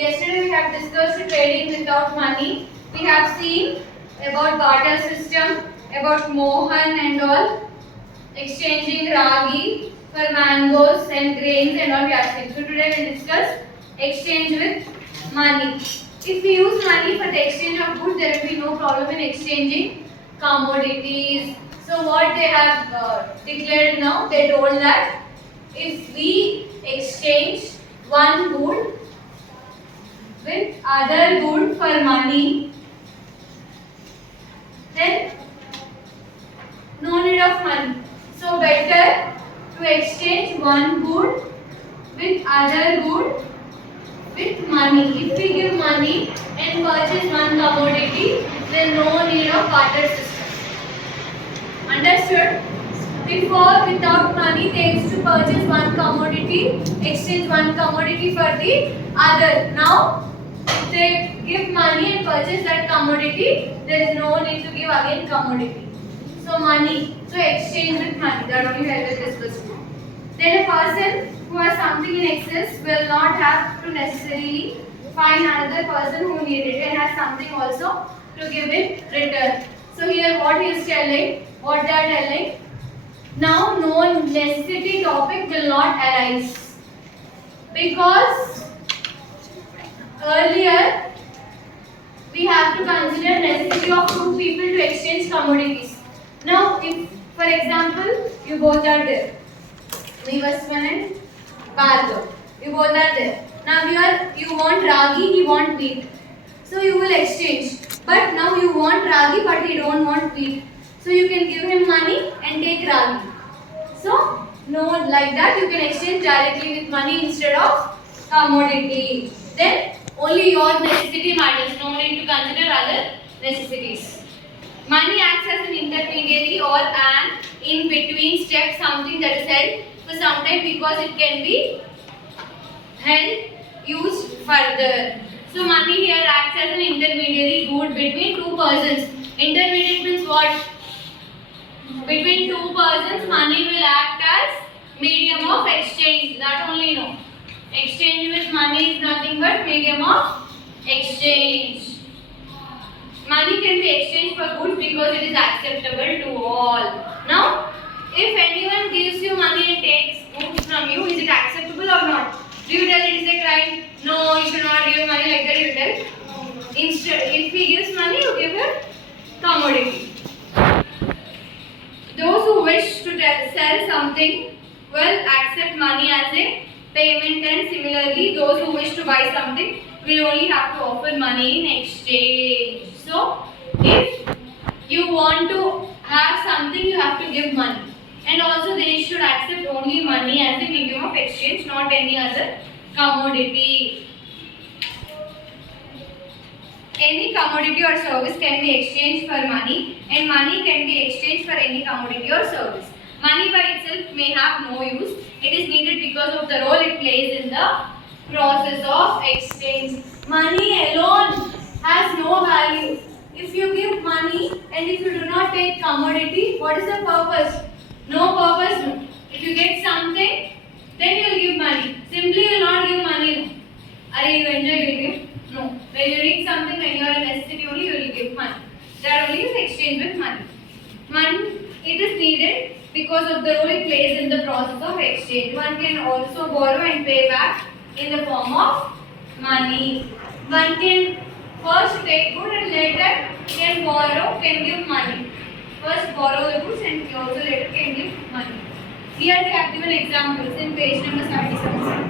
Yesterday we have discussed trading without money. We have seen about barter system, about Mohan and all, exchanging ragi for mangoes and grains and all we have seen. So today we will discuss exchange with money. If we use money for the exchange of goods, there will be no problem in exchanging commodities. So what they have declared now, they told that if we exchange one good with other good for money, then no need of money. So better to exchange one good with other good with money. If we give money and purchase one commodity, then no need of barter system. Understood? Before, without money, they used to purchase one commodity, exchange one commodity for the other. Now, if they give money and purchase that commodity, there is no need to give again commodity. So money, so exchange with money. That only I will discuss. Then a person who has something in excess will not have to necessarily find another person who needs it and has something also to give in return. So here what he is telling, what they are telling. Now no necessity topic will not arise because earlier we have to consider necessity of two people to exchange commodities. Now if for example you both are there, Vivaswan and Bhargav, you both are there. Now you want ragi, he want wheat. So you will exchange. But now you want ragi but he don't want wheat. So you can give him money and take ragi. So no, like that you can exchange directly with money instead of commodity. Then only your necessity matters. No need to consider other necessities. Money acts as an intermediary or an in-between step, something that is held for some time because it can be held, used further. So money here acts as an intermediary good between two persons. Intermediate means what? Between two persons, money will act as medium of exchange. That only know. Exchange with money is nothing but medium of exchange. Money can be exchanged for goods because it is acceptable to all. Now, if anyone gives you money and takes goods from you, is it acceptable or not? Do you tell it is a crime? No, you should not give money like that, you tell. Instead, if he gives money, you give him commodity. Those who wish to sell something will accept money as a payment, and similarly, those who wish to buy something will only have to offer money in exchange. So, if you want to have something, you have to give money. And also they should accept only money as a medium of exchange, not any other commodity. Any commodity or service can be exchanged for money, and money can be exchanged for any commodity or service. Money by itself may have no use. It is needed because of the role it plays in the process of exchange. Money alone has no value. If you give money and if you do not take commodity, what is the purpose? No purpose, no. If you get something, then you will give money. Simply you will not give money. Are you enjoy, you will give? No. When you need something, when you are a necessity only, you will give money. That only is exchange with money. Money, it is needed because of the role it plays in the process of exchange. One can also borrow and pay back in the form of money. One can first take good and later can borrow, can give money. First borrow the goods and also later can give money. Here we have given examples in page number 77.